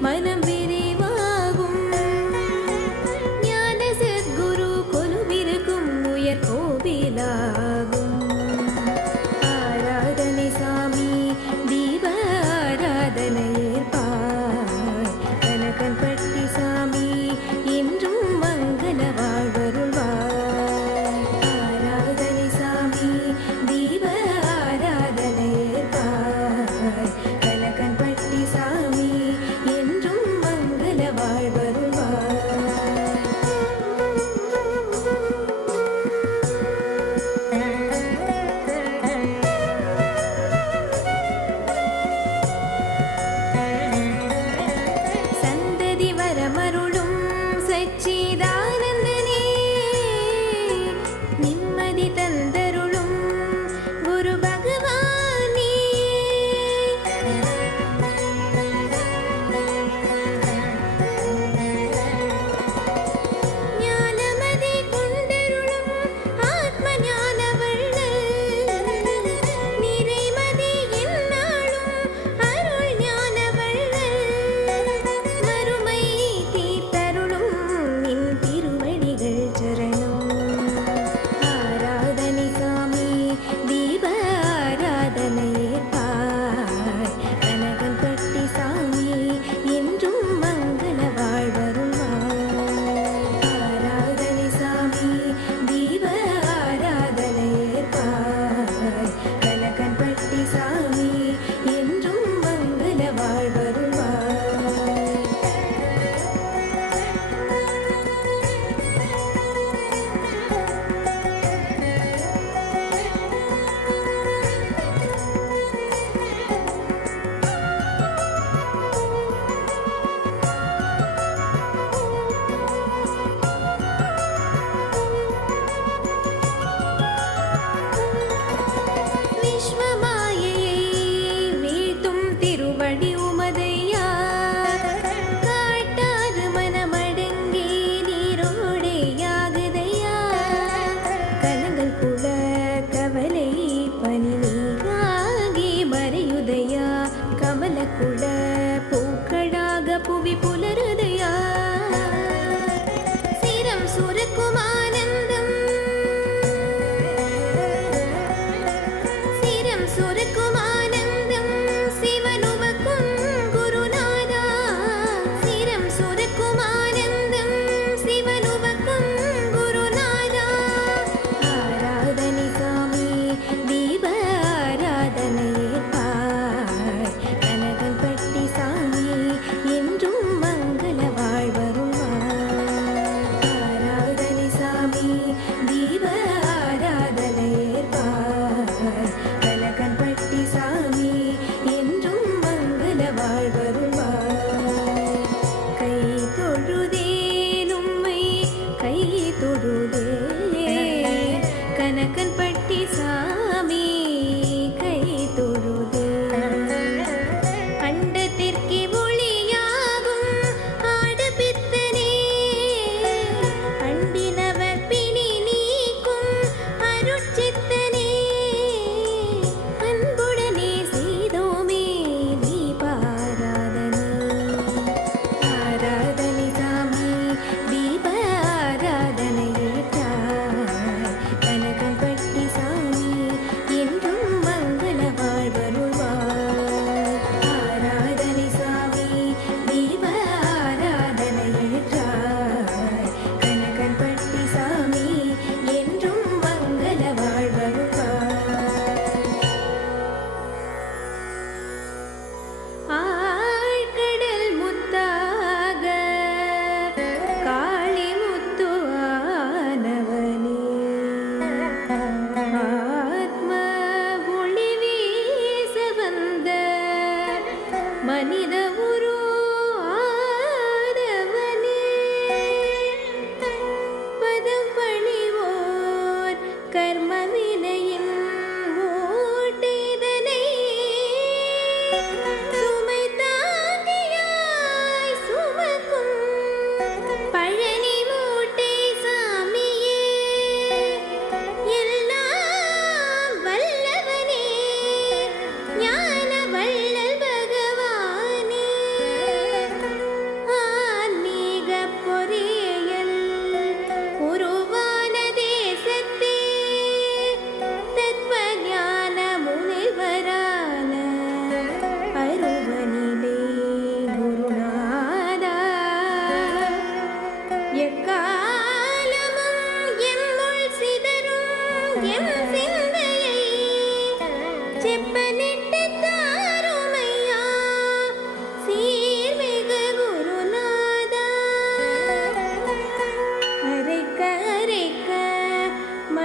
My name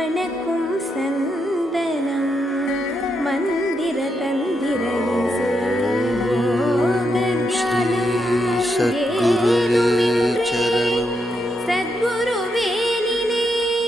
وَنَكُمْ